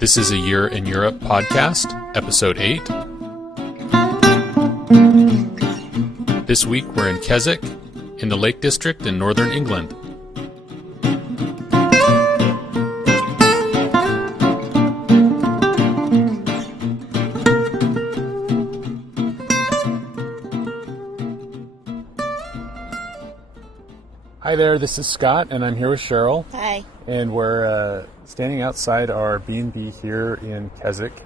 This is a Year in Europe podcast, episode 8. This week we're in Keswick, in the Lake District in northern England. Hi there, this is Scott, and I'm here with Sheryl. Hi. And we're standing outside our B&B here in Keswick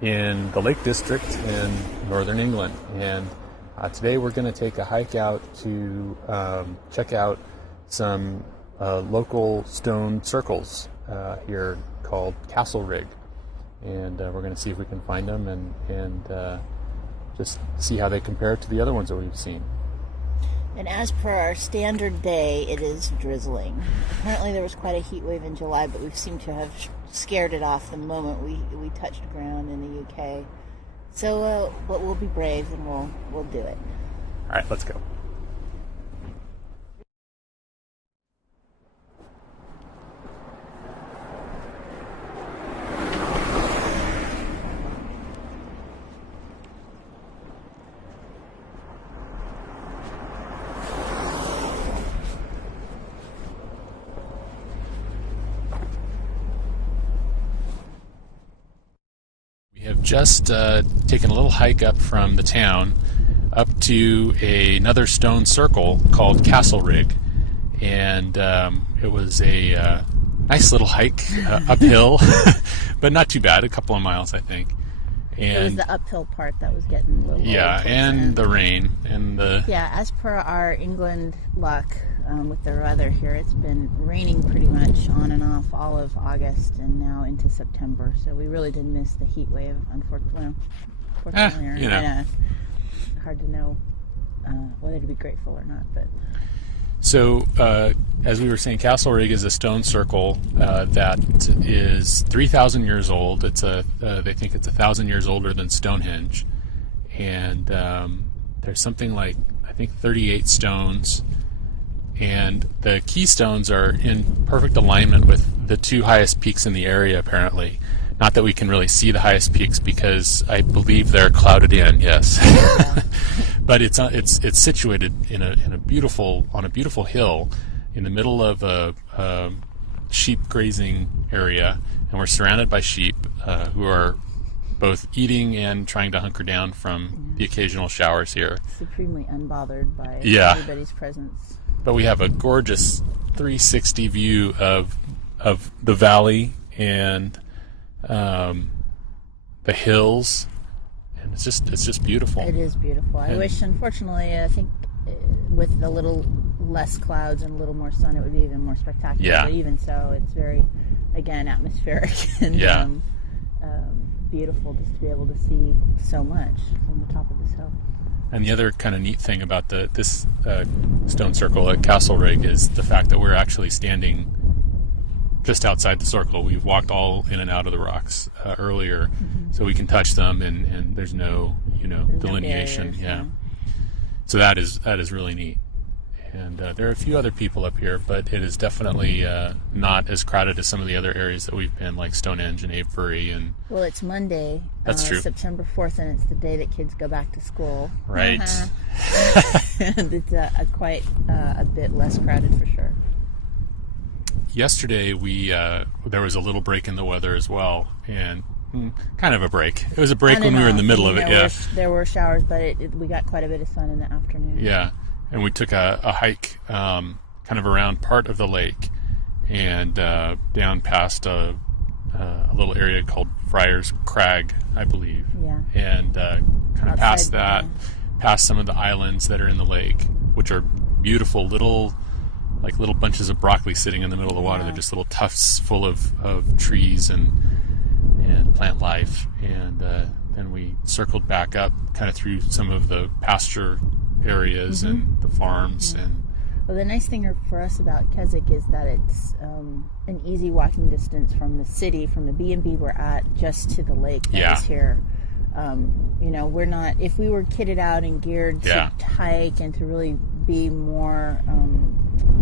in the Lake District in northern England. And today we're going to take a hike out to check out some local stone circles here called Castle Rig. And we're going to see if we can find them and just see how they compare to the other ones that we've seen. And as per our standard day, it is drizzling. Apparently there was quite a heat wave in July, but we seem to have scared it off the moment we touched ground in the UK. So but we'll be brave and we'll do it. All right, let's go. Just taken a little hike up from the town up to another stone circle called Castle Rig, and it was a nice little hike uphill, but not too bad, a couple of miles I think. And it was the uphill part that was getting a little and the rain and the as per our England luck with the weather here, it's been raining pretty much on and off all of August and now into September. So we really did miss the heat wave, unfortunately. Hard to know whether to be grateful or not. But so, as we were saying, Castle Rig is a stone circle that is 3,000 years old. It's they think it's 1,000 years older than Stonehenge, and there's something like I think 38 stones. And the keystones are in perfect alignment with the two highest peaks in the area, apparently. Not that we can really see the highest peaks because I believe they're clouded in. Yes, but it's situated on a beautiful hill in the middle of a sheep grazing area, and we're surrounded by sheep who are both eating and trying to hunker down from the occasional showers here. Supremely unbothered by everybody's presence. But we have a gorgeous 360 view of the valley and the hills, and it's just beautiful. It is beautiful. I wish, unfortunately, I think with a little less clouds and a little more sun, it would be even more spectacular. Yeah. But even so, it's very, again, atmospheric and beautiful just to be able to see so much from the top of this hill. And the other kind of neat thing about this stone circle at Castle Rig is the fact that we're actually standing just outside the circle. We've walked all in and out of the rocks earlier, so we can touch them, and there's no delineation. No barriers, So that is really neat. And there are a few other people up here, but it is definitely not as crowded as some of the other areas that we've been, like Stonehenge and Avebury. And well, it's Monday. That's true. September 4th, and it's the day that kids go back to school. Right. And it's quite a bit less crowded for sure. Yesterday there was a little break in the weather as well, and kind of a break. It was a break when we were in the middle of it. There were showers, but we got quite a bit of sun in the afternoon. Yeah. And we took a hike kind of around part of the lake and down past a little area called Friar's Crag, I believe. Yeah. And kind of past that, past some of the islands that are in the lake, which are beautiful little bunches of broccoli sitting in the middle of the water. They're just little tufts full of trees and plant life. And then we circled back up kind of through some of the pasture areas and the farms. And well, the nice thing for us about Keswick is that it's an easy walking distance from the city, from the B&B we're at, just to the lake that is here. We're not, if we were kitted out and geared to hike and to really be more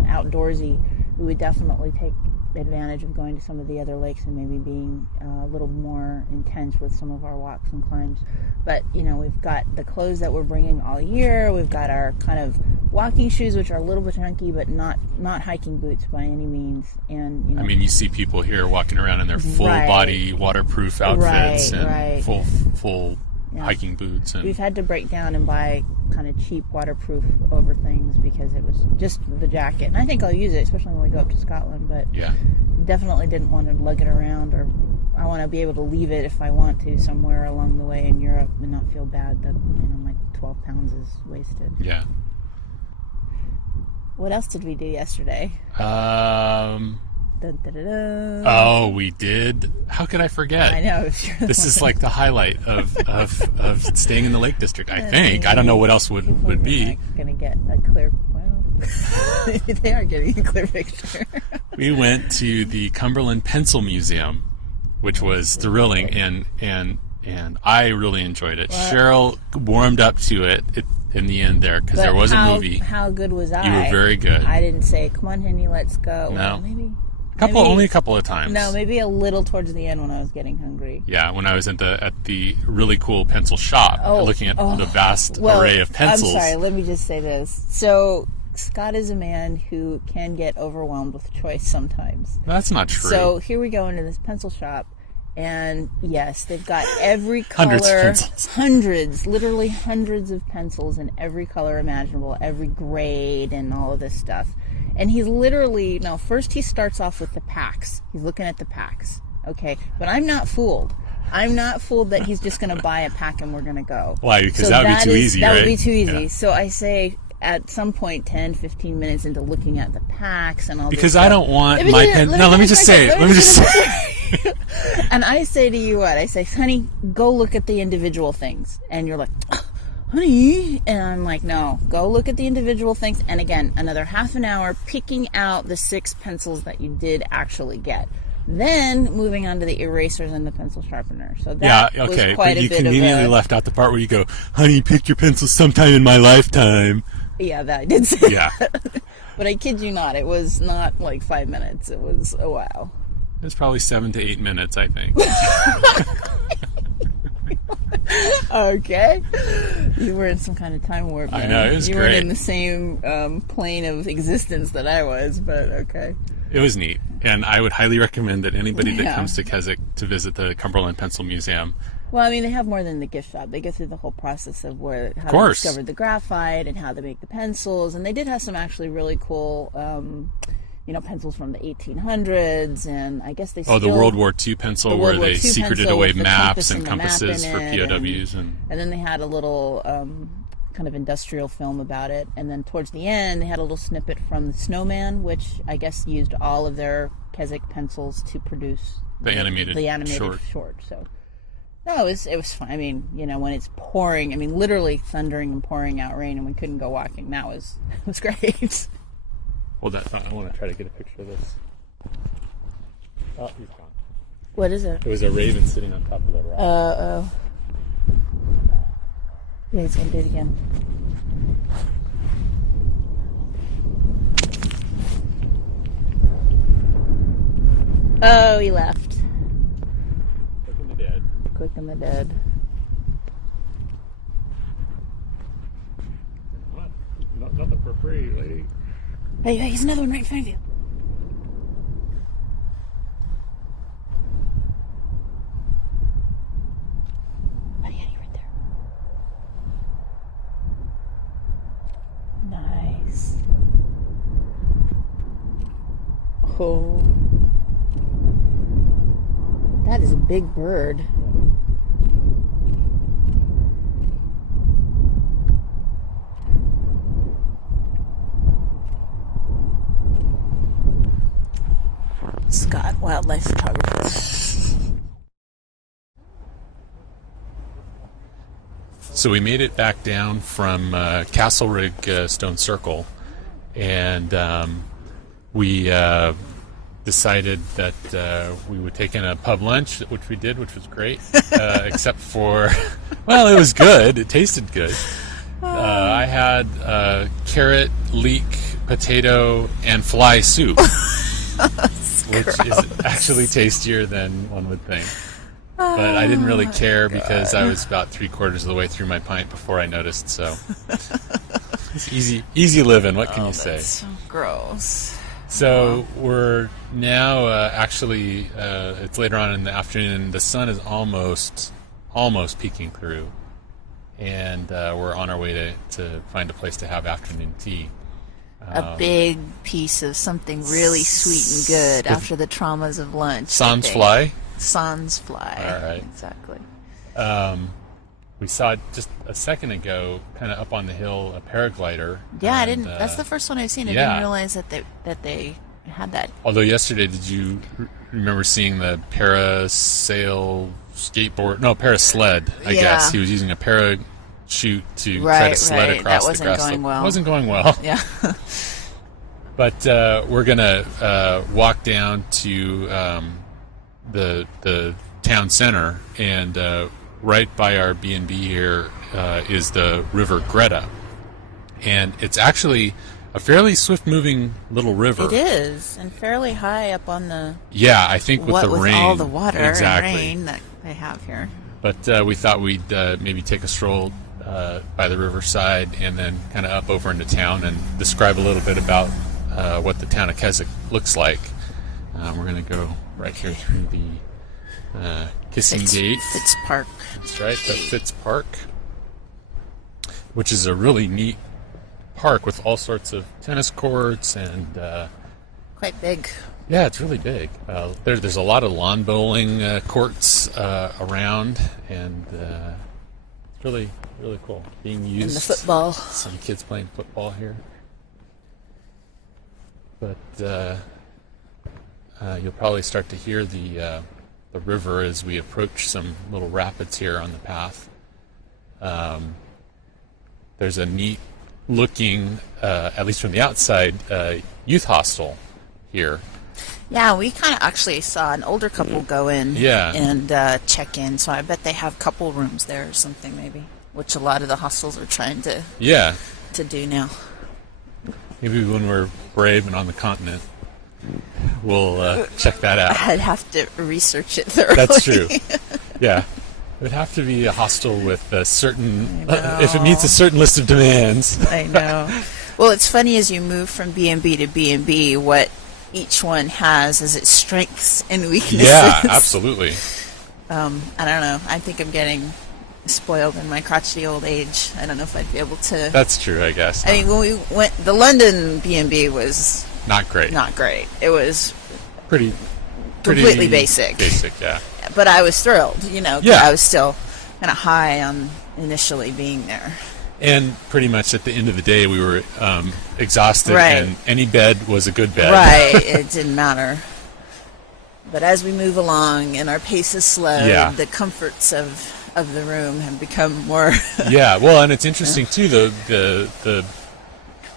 outdoorsy, we would definitely take advantage of going to some of the other lakes and maybe being a little more intense with some of our walks and climbs. But, we've got the clothes that we're bringing all year. We've got our kind of walking shoes, which are a little bit chunky, but not hiking boots by any means. And, you see people here walking around in their full body waterproof outfits and full hiking boots. And we've had to break down and buy kind of cheap waterproof over things because it was just the jacket. And I think I'll use it, especially when we go up to Scotland. But definitely didn't want to lug it around, or I want to be able to leave it if I want to somewhere along the way in Europe and not feel bad that my 12 pounds is wasted. Yeah. What else did we do yesterday? Oh, we did. How could I forget? I know. This is like the highlight of staying in the Lake District, I think. I don't know what else would be. Going to get a clear... Well, they are getting a clear picture. We went to the Cumberland Pencil Museum, which was thrilling, and I really enjoyed it. Well, Sheryl warmed up to it in the end there, because there was a movie. How good was I? You were very good. I didn't say, come on, Henny, let's go. No. Well, maybe only a couple of times. No, maybe a little towards the end when I was getting hungry. Yeah, when I was at the really cool pencil shop, looking at the vast array of pencils. I'm sorry, let me just say this. So, Scott is a man who can get overwhelmed with choice sometimes. That's not true. So, here we go into this pencil shop, and yes, they've got every color. Hundreds of pencils. Hundreds, literally hundreds of pencils in every color imaginable, every grade, and all of this stuff. And he's literally, first he starts off with the packs. He's looking at the packs. Okay. But I'm not fooled. I'm not fooled that he's just going to buy a pack and we're going to go. Why? Because that would be too easy, right? That would be too easy. Yeah. So I say at some point 10, 15 minutes into looking at the packs and all this because stuff. I don't want my pen. No, let me just say it. And I say to you what? I say, honey, go look at the individual things. And you're like... honey, and I'm like, no, go look at the individual things. And again, another half an hour picking out the 6 pencils that you did actually get. Then moving on to the erasers and the pencil sharpener. So that was quite but a you bit conveniently left out the part where you go, honey, pick your pencil sometime in my lifetime. Yeah, that I did say yeah. that. But I kid you not, it was not like 5 minutes. It was a while. It was probably 7 to 8 minutes, I think. Okay. You were in some kind of time warp. I know, it was great. You weren't in the same plane of existence that I was, but okay. It was neat. And I would highly recommend that anybody that comes to Keswick to visit the Cumberland Pencil Museum. Well, I mean, they have more than the gift shop. They go through the whole process of how they discovered the graphite and how they make the pencils. And they did have some actually really cool... pencils from the 1800s, and I guess they still... the World War II pencil where they secreted away maps and compasses for POWs. And then they had a little kind of industrial film about it. And then towards the end, they had a little snippet from the Snowman, which I guess used all of their pencils to produce the animated short. So, no, it was fun. I mean, when it's pouring, literally thundering and pouring out rain, and we couldn't go walking, that was great. Hold that thought. I want to try to get a picture of this. Oh, he's gone. What is it? It was a raven sitting on top of the rock. Oh. Yeah, he's going to do it again. Oh, he left. Quick and the dead. Quick and the dead. What? Nothing for free, lady. Hey, here's another one right in front of you. Oh, yeah, you're right there. Nice. Oh. That is a big bird. Scott, wildlife photographer. So we made it back down from Castlerig Stone Circle, and we decided that we would take in a pub lunch, which we did, which was great, except for, well, it was good. It tasted good. I had carrot, leek, potato, and fly soup. which is actually tastier than one would think. But I didn't really care because I was about 3/4 of the way through my pint before I noticed. So it's easy living. What can you say? That's so gross. So we're now actually it's later on in the afternoon. The sun is almost peeking through, and we're on our way to find a place to have afternoon tea. A big piece of something really sweet and good after the traumas of lunch. Sans fly. Sans fly. All right. Exactly. We saw just a second ago, kind of up on the hill, a paraglider. Yeah, I didn't. That's the first one I've seen. I didn't realize that they had that. Although yesterday, did you remember seeing the parasail skateboard? No, parasled. I guess he was using a parachute to try to sled across the grass. That wasn't going well. Wasn't going well. Yeah. But we're gonna walk down to the town center, and right by our B&B here is the River Greta, and it's actually a fairly swift-moving little river. It is, and fairly high up on the. Yeah, I think with the rain, all the water and rain that they have here. But we thought we'd maybe take a stroll by the riverside and then kind of up over into town and describe a little bit about what the town of Keswick looks like. We're going to go right here through the Kissing Gate. Fitz Park. That's right, the Fitz Park, which is a really neat park with all sorts of tennis courts and quite big. Yeah, it's really big. There's a lot of lawn bowling courts around, and it's really cool. Being used. And the football. Some kids playing football here. But you'll probably start to hear the river as we approach some little rapids here on the path. There's a neat looking, at least from the outside, youth hostel here. Yeah, we kind of actually saw an older couple go in and check in, so I bet they have couple rooms there or something maybe, which a lot of the hostels are trying to do now. Maybe when we're brave and on the continent, we'll check that out. I'd have to research it thoroughly. That's true. Yeah. It would have to be a hostel with a certain, if it meets a certain list of demands. I know. Well, it's funny as you move from B&B to B&B, what each one has as its strengths and weaknesses. Yeah, absolutely. I don't know. I think I'm getting spoiled in my crotchety old age. I don't know if I'd be able to. That's true, I guess. I mean, when we went, the London B&B was not great. Not great. It was pretty completely basic. Basic, yeah. But I was thrilled, you know. Yeah. I was still kind of high on initially being there. And pretty much at the end of the day, we were exhausted, and any bed was a good bed. Right, it didn't matter. But as we move along and our pace is slowed, the comforts of the room have become more. Yeah, well, and it's interesting too. The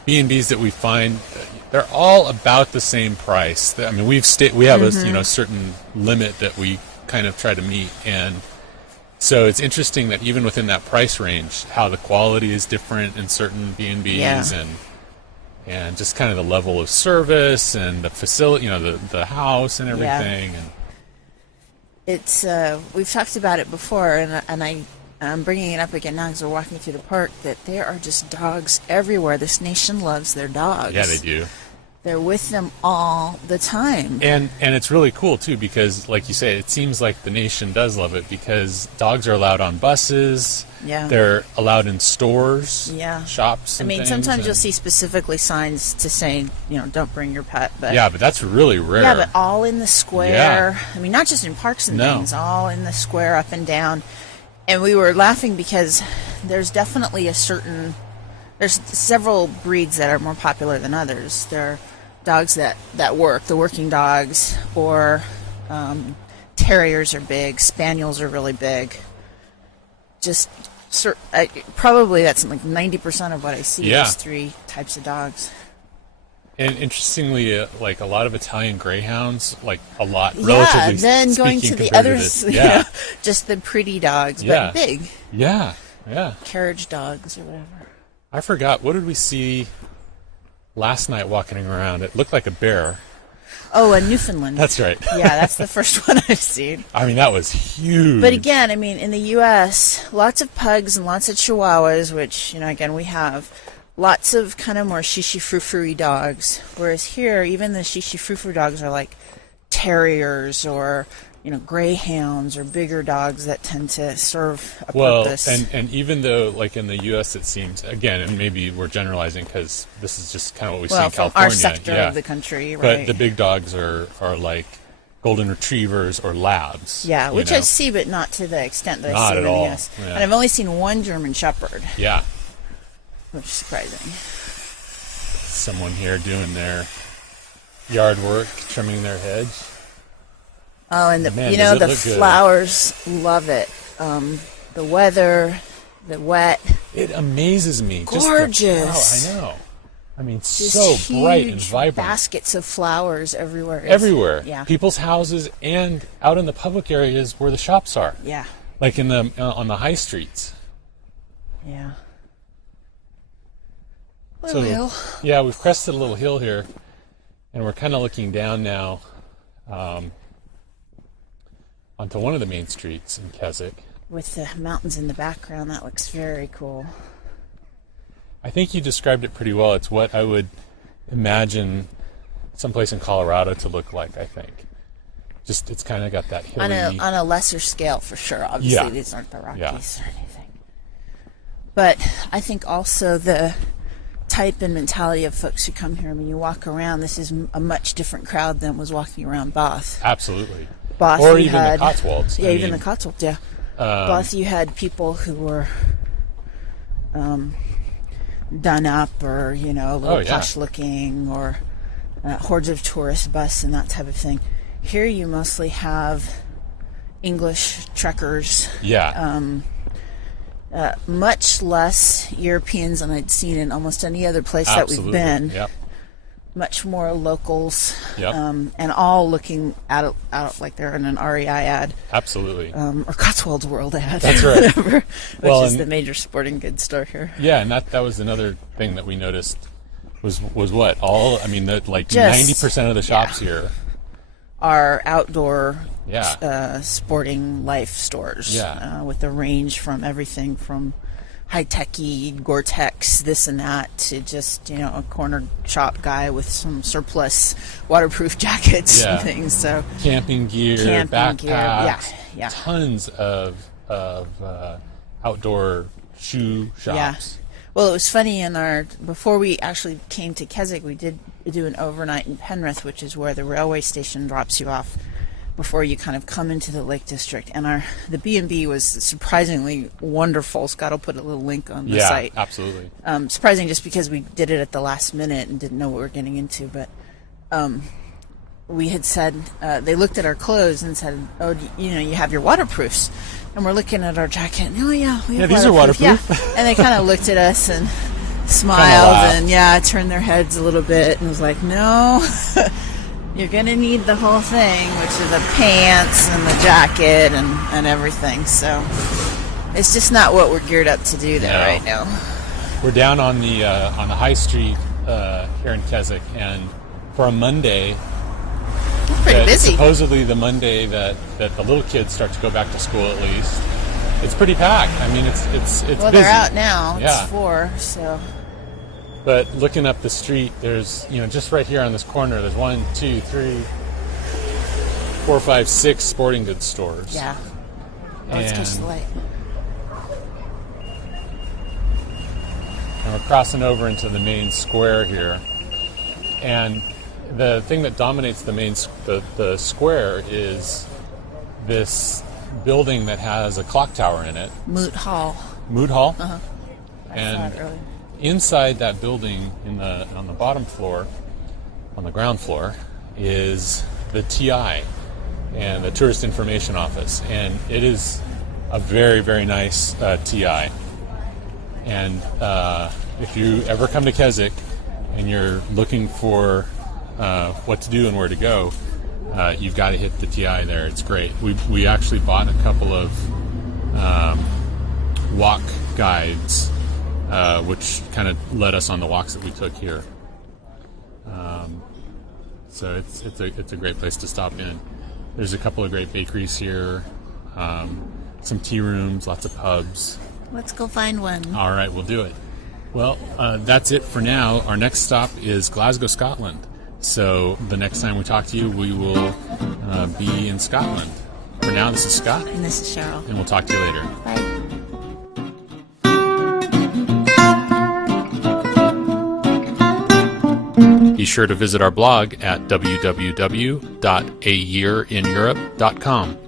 B&Bs that we find, they're all about the same price. I mean, we have a certain limit that we kind of try to meet, and so it's interesting that even within that price range, how the quality is different in certain B&Bs, and just kind of the level of service and the facility, the house and everything. And it's we've talked about it before, and I'm bringing it up again now because we're walking through the park, that there are just dogs everywhere. This nation loves their dogs. Yeah, they do. They're with them all the time. And it's really cool, too, because, like you say, it seems like the nation does love it because dogs are allowed on buses. Yeah. They're allowed in stores, shops, and things. Sometimes you'll see specifically signs to say, don't bring your pet. But yeah, but that's really rare. Yeah, but all in the square. Yeah. I mean, not just in parks and things, all in the square, up and down. And we were laughing because there's definitely there's several breeds that are more popular than others. There are dogs that work, the working dogs, or terriers are big, spaniels are really big. Probably that's like 90% of what I see is 3 types of dogs. And interestingly, like a lot of Italian greyhounds, like a lot, relatively then going to the others, just the pretty dogs, but big. Yeah. Carriage dogs or whatever. I forgot, what did we see last night walking around? It looked like a bear. Oh, and Newfoundland. That's right. Yeah, that's the first one I've seen. I mean, that was huge. But again, I mean, in the U.S., lots of pugs and lots of chihuahuas, which, again, we have. Lots of kind of more shishi-frou-frou-y dogs. Whereas here, even the shishi-frou-frou dogs are like terriers or, greyhounds or bigger dogs that tend to serve a purpose. And even though, like in the U.S., it seems, again, and maybe we're generalizing because this is just kind of what we see in California. From our sector of the country, right? But the big dogs are like golden retrievers or labs. Yeah, which I see, but not to the extent that I see in the U.S. Yeah. And I've only seen one German Shepherd. Yeah. Which is surprising. Someone here doing their yard work, trimming their hedge. Oh, and Man, the flowers love it. The weather, the wet. It amazes me. Gorgeous. I know. I mean, Just so bright and huge vibrant. Baskets of flowers everywhere. Everywhere. Yeah. People's houses and out in the public areas where the shops are. Yeah. Like on the high streets. Yeah. Little hill. Yeah, we've crested a little hill here, and we're kind of looking down now onto one of the main streets in Keswick. With the mountains in the background, that looks very cool. I think you described it pretty well. It's what I would imagine someplace in Colorado to look like, I think. Just, it's kind of got that hilly... On a lesser scale, for sure. Obviously, these aren't the Rockies or anything. But I think also the type and mentality of folks who come here. I mean, you walk around, this is a much different crowd than was walking around Bath. Absolutely. Bath, or even the Cotswolds. Yeah, even the Cotswolds, yeah. Bath, you had people who were done up or, a little plush looking, or hordes of tourists, bus and that type of thing. Here you mostly have English trekkers. Yeah. Much less Europeans than I'd seen in almost any other place that we've been. Yep. Much more locals. Yep. And all looking out like they're in an REI ad. Absolutely. Or Cotswolds World ad. That's right. Whatever, which is the major sporting goods store here. Yeah, and that was another thing that we noticed was what? 90% of the shops here are outdoor sporting life stores. Yeah. With a range from everything from high-techy Gore-Tex, this and that, to just, a corner shop guy with some surplus waterproof jackets and things. So camping gear, backpacks, yeah. Tons of outdoor shoe shops. Yeah. Well, it was funny, before we actually came to Keswick, we did do an overnight in Penrith, which is where the railway station drops you off before you kind of come into the Lake District. And the B&B was surprisingly wonderful. Scott will put a little link on the site. Yeah, absolutely. Surprising just because we did it at the last minute and didn't know what we were getting into. But we had said, they looked at our clothes and said, oh, you have your waterproofs. And we're looking at our jacket. And, we have these are waterproof. Yeah. And they kind of looked at us and smiled and turned their heads a little bit and was like, no, you're going to need the whole thing, which is the pants and the jacket and everything. So it's just not what we're geared up to do there right now. We're down on the high street here in Keswick, and for a Monday, pretty busy. Supposedly the Monday that the little kids start to go back to school, at least, it's pretty packed. I mean, it's well, busy. They're out now. It's 4, so. But looking up the street, there's, just right here on this corner, there's 1, 2, 3, 4, 5, 6 sporting goods stores. Yeah. Let's catch the light. And we're crossing over into the main square here. And the thing that dominates the square is this building that has a clock tower in it. Moot Hall. Moot Hall? Uh-huh. I saw it earlier. Inside that building, on the bottom floor, on the ground floor, is the TI and the Tourist Information Office, and it is a very, very nice TI. And if you ever come to Keswick and you're looking for what to do and where to go, you've got to hit the TI there. It's great. We actually bought a couple of walk guides, which kind of led us on the walks that we took here. So it's a great place to stop in. There's a couple of great bakeries here, some tea rooms, lots of pubs. Let's go find one. All right, we'll do it. Well, that's it for now. Our next stop is Glasgow, Scotland. So the next time we talk to you, we will be in Scotland. For now, this is Scott. And this is Sheryl. And we'll talk to you later. Bye. Be sure to visit our blog at www.ayearineurope.com.